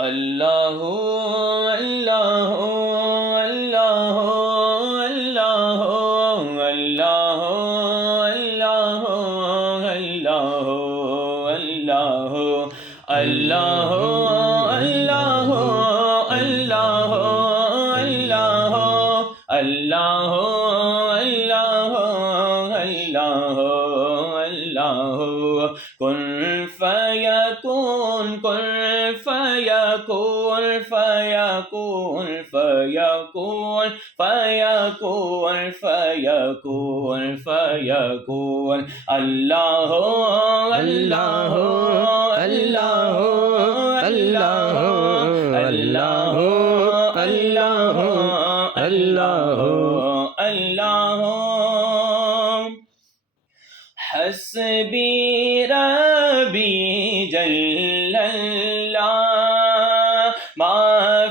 اللہ اللہ اللہ اللہ اللہ اللہ اللہ اللہ اللہ اللہ اللہ اللہ اللہ اللہ اللہ کن فیکون کن فیکون فیکون فیکون فیکون فیکون فیکون اللہ اللہ اللہ اللہ اللہ اللہ اللہ اللہ حسبی ربی جل اللہ ما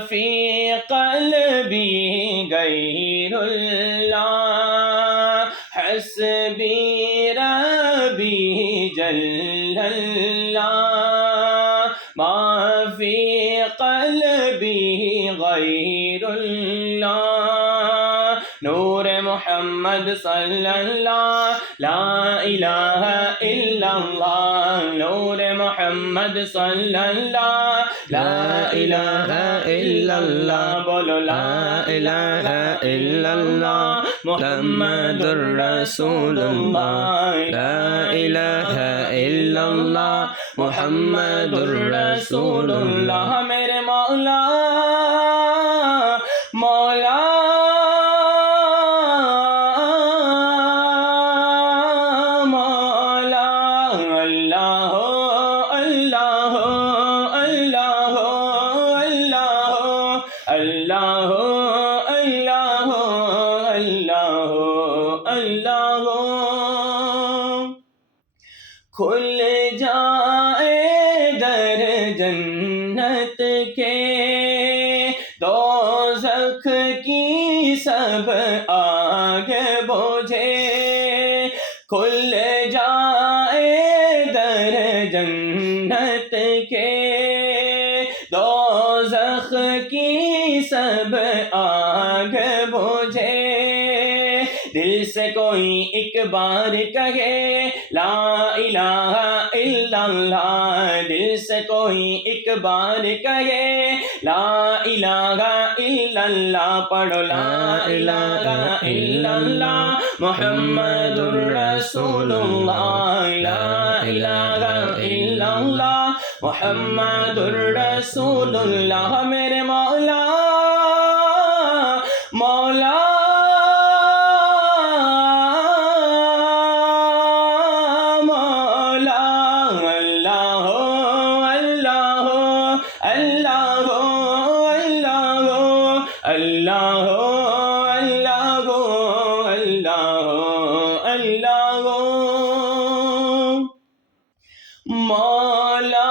فی قلبی غیر اللہ حسبی ربی جل اللہ ما فی قلبی غیر اللہ نور محمد صلی اللہ لا الہ الا اللہ نور محمد صلی اللہ لا الہ الا اللہ بولو لا الہ الا اللہ محمد الرسول اللہ لا الہ الا اللہ محمد الرسول اللہ میرے مولا مولا اللہ اللہ اللہ اللہ کھل جائے در جنت کے دوزخ کی سب آگ بجھے کھل جائے در جنت کے دوزخ کی سب آگ بجھے دل سے کوئی ایک بار کہے لا الہ الا اللہ دل سے کوئی ایک بار کہے لا الہ الا اللہ پڑھو لا الہ الا اللہ محمد الرسول اللہ لا الہ الا اللہ محمد الرسول اللہ میرے مولا مولا مولا اللہ اللہ اللہ اللہ اللہ اللہ اللہ مولا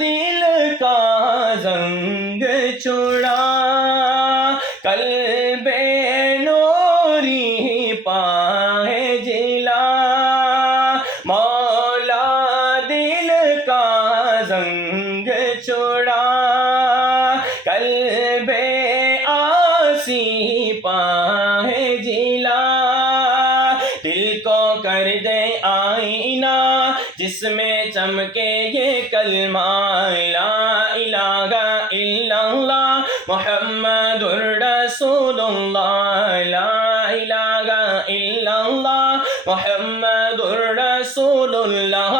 دل کا زنگ چھڑا قلب نوری پائے جلا مولا دل کا زنگ چھڑا قلب آسی پائے جلا دل کو کر دے آئینہ جس میں چمکے یہ کلمہ لا الہ الا اللہ محمد الرسول اللہ لا الہ الا اللہ محمد الرسول اللہ